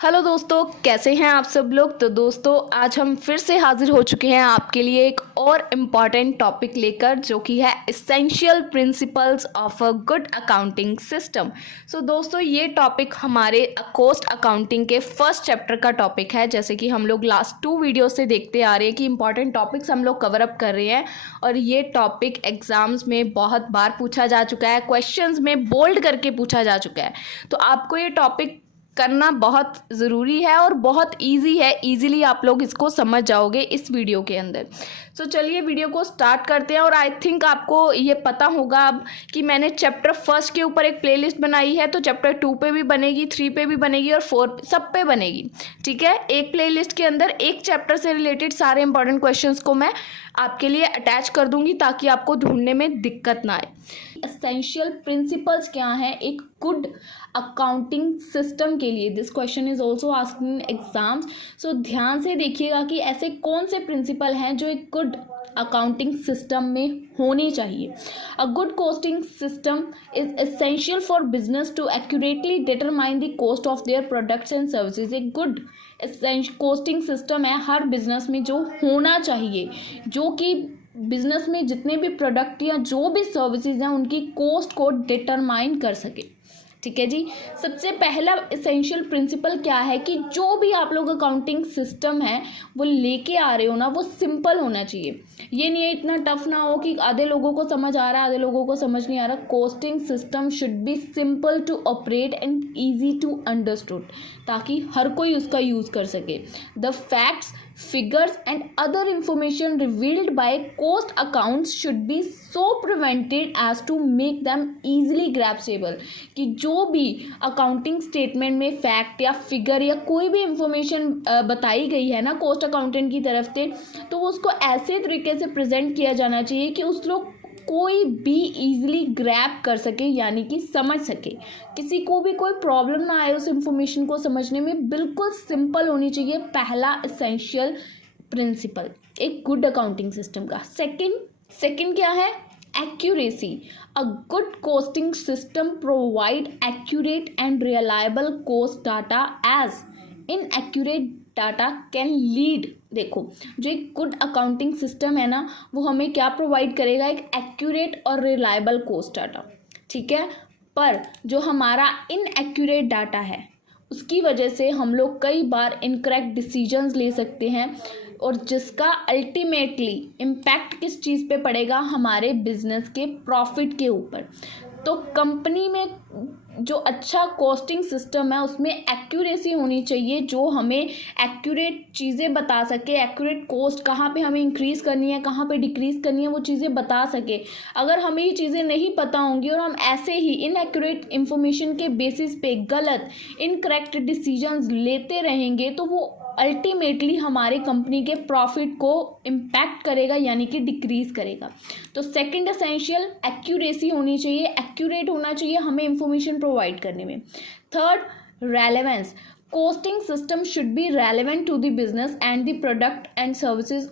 Hello दोस्तों, कैसे हैं आप सब लोग। तो दोस्तों, आज हम फिर से हाजिर हो चुके हैं आपके लिए एक और इम्पॉर्टेंट टॉपिक लेकर, जो कि है essential principles of a good accounting system. So दोस्तों, ये टॉपिक हमारे कॉस्ट अकाउंटिंग के फर्स्ट चैप्टर का टॉपिक है। जैसे कि हम लोग लास्ट 2 वीडियो से देखते आ रहे हैं कि इंपॉर्टेंट टॉपिक्स हम लोग कवर अप कर रहे हैं, और ये टॉपिक एग्जाम्स में बहुत बार पूछा जा चुका है, क्वेश्चंस में बोल्ड करके पूछा जा चुका है। तो आपको ये टॉपिक करना बहुत ज़रूरी है और बहुत इजी है। इजीली आप लोग इसको समझ जाओगे इस वीडियो के अंदर। सो चलिए वीडियो को स्टार्ट करते हैं। और आई थिंक आपको ये पता होगा अब कि मैंने चैप्टर फर्स्ट के ऊपर एक प्लेलिस्ट बनाई है, तो चैप्टर 2 पे भी बनेगी, 3 पे भी बनेगी और 4 सब पे बनेगी। ठीक है, एक प्लेलिस्ट के अंदर एक चैप्टर से रिलेटेड सारे इंपॉर्टेंट क्वेश्चंस को मैं आपके लिए अटैच कर दूंगी, ताकि आपको ढूंढने में दिक्कत ना आए। एसेंशियल प्रिंसिपल्स क्या है एक गुड अकाउंटिंग सिस्टम के लिए। This question is also asked in exams. So ध्यान से देखिएगा कि ऐसे कौन से प्रिंसिपल हैं जो एक गुड अकाउंटिंग सिस्टम में होने चाहिए। A good costing system is essential for business to accurately determine the cost of their products and services. एक गुड कॉस्टिंग सिस्टम है हर बिजनेस में जो होना चाहिए, जो कि बिजनेस में जितने भी प्रोडक्ट या जो भी सर्विसेज हैं उनकी कॉस्ट को डिटरमाइन कर सके। ठीक है जी। सबसे पहला एसेंशियल प्रिंसिपल क्या है कि जो भी आप लोग अकाउंटिंग सिस्टम है वो लेके आ रहे हो ना, वो सिंपल होना चाहिए। ये नहीं है इतना टफ ना हो कि आधे लोगों को समझ आ रहा है आधे लोगों को समझ नहीं आ रहा। Costing system should be simple to operate and easy to understood, ताकि हर कोई उसका यूज़ कर सके। The facts, figures and other information revealed by cost accounts should be so prevented as to make them easily graspable। कि जो भी accounting statement में फैक्ट या फिगर या कोई भी इंफॉर्मेशन बताई गई है ना कॉस्ट अकाउंटेंट की तरफ से, तो उसको ऐसे तरीके से प्रेजेंट किया जाना चाहिए कि उस लोग कोई भी इजीली ग्रैब कर सके, यानी कि समझ सके। किसी को भी कोई प्रॉब्लम ना आए उस इंफॉर्मेशन को समझने में, बिल्कुल सिंपल होनी चाहिए। पहला एसेंशियल प्रिंसिपल एक गुड अकाउंटिंग सिस्टम का। सेकंड क्या है? Accuracy. A good costing system provide accurate and reliable cost data as inaccurate data can lead. देखो, जो एक गुड अकाउंटिंग सिस्टम है ना, वो हमें क्या प्रोवाइड करेगा? एक एक्यूरेट और रिलायबल कॉस्ट डाटा। ठीक है, पर जो हमारा इनएक्यूरेट डाटा है उसकी वजह से हम लोग कई बार इनकरेक्ट डिसीजंस ले सकते हैं, और जिसका अल्टीमेटली इम्पैक्ट किस चीज़ पे पड़ेगा? हमारे बिजनेस के प्रॉफिट के ऊपर। तो कंपनी में जो अच्छा कॉस्टिंग सिस्टम है उसमें एक्यूरेसी होनी चाहिए, जो हमें एक्यूरेट चीज़ें बता सके। एक्यूरेट कॉस्ट कहाँ पे हमें इंक्रीज़ करनी है, कहाँ पे डिक्रीज़ करनी है, वो चीज़ें बता सके। अगर हमें ये चीज़ें नहीं पता होंगी और हम ऐसे ही इनएक्यूरेट इंफॉर्मेशन के बेसिस पे गलत इनकरेक्ट डिसीजंस लेते रहेंगे, तो वो अल्टीमेटली हमारी कंपनी के प्रॉफिट को इम्पैक्ट करेगा, यानी कि डिक्रीज करेगा। तो सेकंड एसेंशियल एक्यूरेसी होनी चाहिए, एक्यूरेट होना चाहिए हमें इंफॉर्मेशन प्रोवाइड करने में। Third, relevance. Costing system should be relevant to the business and the product and services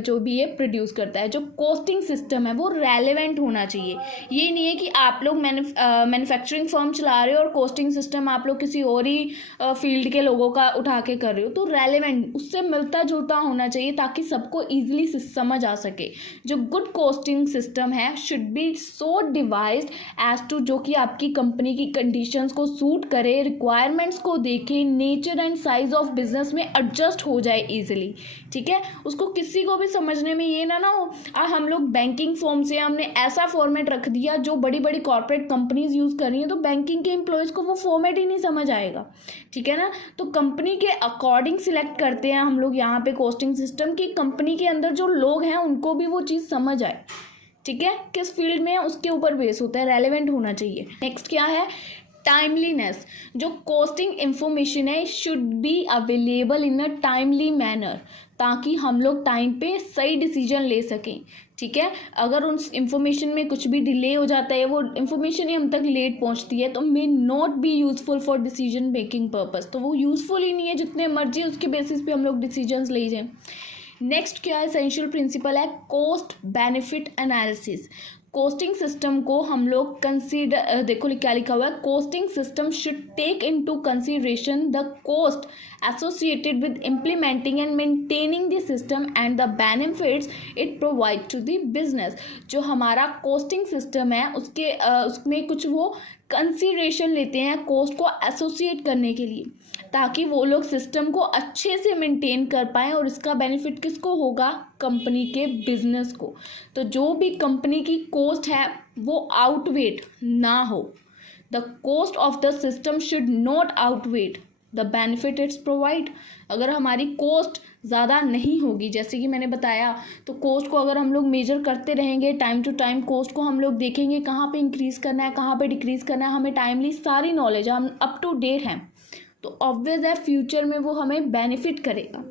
जो भी ये प्रोड्यूस करता है। जो कॉस्टिंग सिस्टम है वो रेलेवेंट होना चाहिए। ये नहीं है कि आप लोग मैन्युफैक्चरिंग फर्म चला रहे हो और कॉस्टिंग सिस्टम आप लोग किसी और ही फील्ड के लोगों का उठा के कर रहे हो। तो रेलेवेंट, उससे मिलता जुलता होना चाहिए ताकि सबको ईजिली समझ आ सके। जो गुड कॉस्टिंग सिस्टम है should be so devised as to, जो कि आपकी कंपनी की कंडीशंस को सूट करे, रिक्वायरमेंट्स को देखे, nature and size of business में एडजस्ट हो जाए इजीली। ठीक है, उसको किसी को भी समझने में ये ना हो हम लोग बैंकिंग फॉर्म से हमने ऐसा फॉर्मेट रख दिया जो बड़ी बड़ी कॉर्पोरेट कंपनीज यूज़ कर रही हैं, तो बैंकिंग के एम्प्लॉयज़ को वो फॉर्मेट ही नहीं समझ आएगा। ठीक है ना, तो कंपनी के अकॉर्डिंग सिलेक्ट करते हैं हम लोग यहाँ पे कॉस्टिंग सिस्टम की। कंपनी के अंदर जो लोग हैं उनको भी वो चीज़ समझ आए। ठीक है, किस फील्ड में है उसके ऊपर बेस होता है, रेलेवेंट होना चाहिए। नेक्स्ट क्या है? टाइमलीनेस। जो कॉस्टिंग इंफॉर्मेशन है should be available in a timely manner, ताकि हम लोग टाइम पे सही डिसीजन ले सकें। ठीक है, अगर उन इंफॉर्मेशन में कुछ भी डिले हो जाता है, वो इंफॉर्मेशन ही हम तक लेट पहुंचती है, तो may not be useful for decision making purpose. तो वो यूजफुल ही नहीं है, जितने मर्जी उसके बेसिस पे हम लोग डिसीजंस ले जाएं। नेक्स्ट क्या एसेंशियल प्रिंसिपल है? Cost benefit analysis. Costing system को हम लोग कंसीडर, देखो क्या लिखा हुआ है, costing system should take into consideration the cost associated with implementing and maintaining the system and the benefits it provide to the business. जो हमारा कोस्टिंग सिस्टम है उसमें कुछ वो कंसीडरेशन लेते हैं कोस्ट को एसोसिएट करने के लिए, ताकि वो लोग सिस्टम को अच्छे से मेंटेन कर पाएँ और इसका बेनिफिट किसको होगा, कंपनी के बिजनेस को। तो जो भी कंपनी की कोस्ट है वो आउटवेट ना हो, the cost of the system should not outweigh the benefit its provide. अगर हमारी कोस्ट ज़्यादा नहीं होगी, जैसे कि मैंने बताया, तो कोस्ट को अगर हम लोग मेजर करते रहेंगे टाइम टू टाइम, कोस्ट को हम लोग देखेंगे कहाँ पे इंक्रीज़ करना है, कहाँ पे डिक्रीज़ करना है, हमें टाइमली सारी नॉलेज, हम अप टू डेट हैं, तो ऑब्वियस है फ्यूचर में वो हमें बेनिफिट करेगा।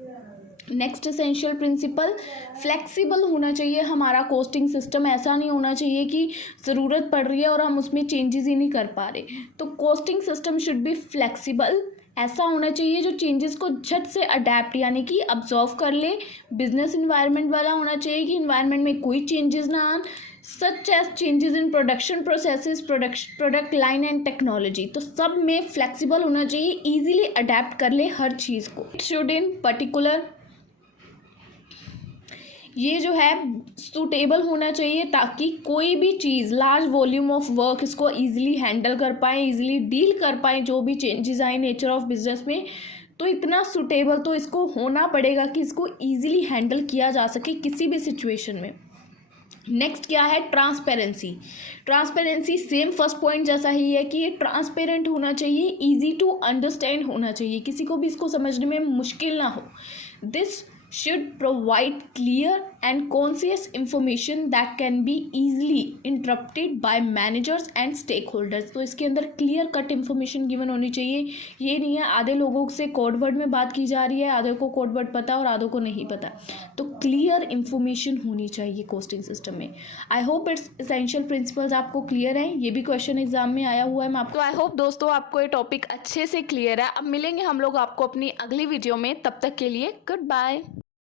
नेक्स्ट एसेंशियल प्रिंसिपल, फ्लेक्सिबल होना चाहिए हमारा कोस्टिंग सिस्टम। ऐसा नहीं होना चाहिए कि ज़रूरत पड़ रही है और हम उसमें चेंजेस ही नहीं कर पा रहे। तो costing system should be flexible, ऐसा होना चाहिए जो चेंजेस को झट से अडेप्ट यानी कि अब्जॉर्व कर ले। बिजनेस इन्वायरमेंट वाला होना चाहिए कि इन्वायरमेंट में कोई चेंजेस ना आए, such as changes in production processes, product line and technology. तो सब में फ्लेक्सिबल होना चाहिए, इजीली अडेप्ट कर ले हर चीज़ को। इट शुड इन पर्टिकुलर, ये जो है सूटेबल होना चाहिए ताकि कोई भी चीज़, लार्ज वॉल्यूम ऑफ वर्क, इसको ईजिली हैंडल कर पाएँ, ईजिली डील कर पाएँ जो भी चेंजेस आए नेचर ऑफ बिजनेस में। तो इतना सूटेबल तो इसको होना पड़ेगा कि इसको ईजिली हैंडल किया जा सके किसी भी सिचुएशन में। नेक्स्ट क्या है, transparency. Transparency same first point जैसा ही है कि ये ट्रांसपेरेंट होना चाहिए, इजी टू अंडरस्टैंड होना चाहिए, किसी को भी इसको समझने में मुश्किल ना हो। This should provide clear and concise information that can be easily interpreted by managers and stakeholders। तो इसके अंदर क्लियर कट इन्फॉर्मेशन गिवन होनी चाहिए। ये नहीं है आधे लोगों से कोड वर्ड में बात की जा रही है, आधे को कोड वर्ड पता और आधों को नहीं पता। तो क्लियर इन्फॉर्मेशन होनी चाहिए कोस्टिंग सिस्टम में। I hope it's essential principles आपको क्लियर हैं। ये भी क्वेश्चन एग्जाम में आया हुआ है। मैं आपको, आई होप दोस्तों आपको ये टॉपिक अच्छे से क्लियर है। अब मिलेंगे हम लोग आपको अपनी अगली वीडियो में, तब तक के लिए गुड बाय।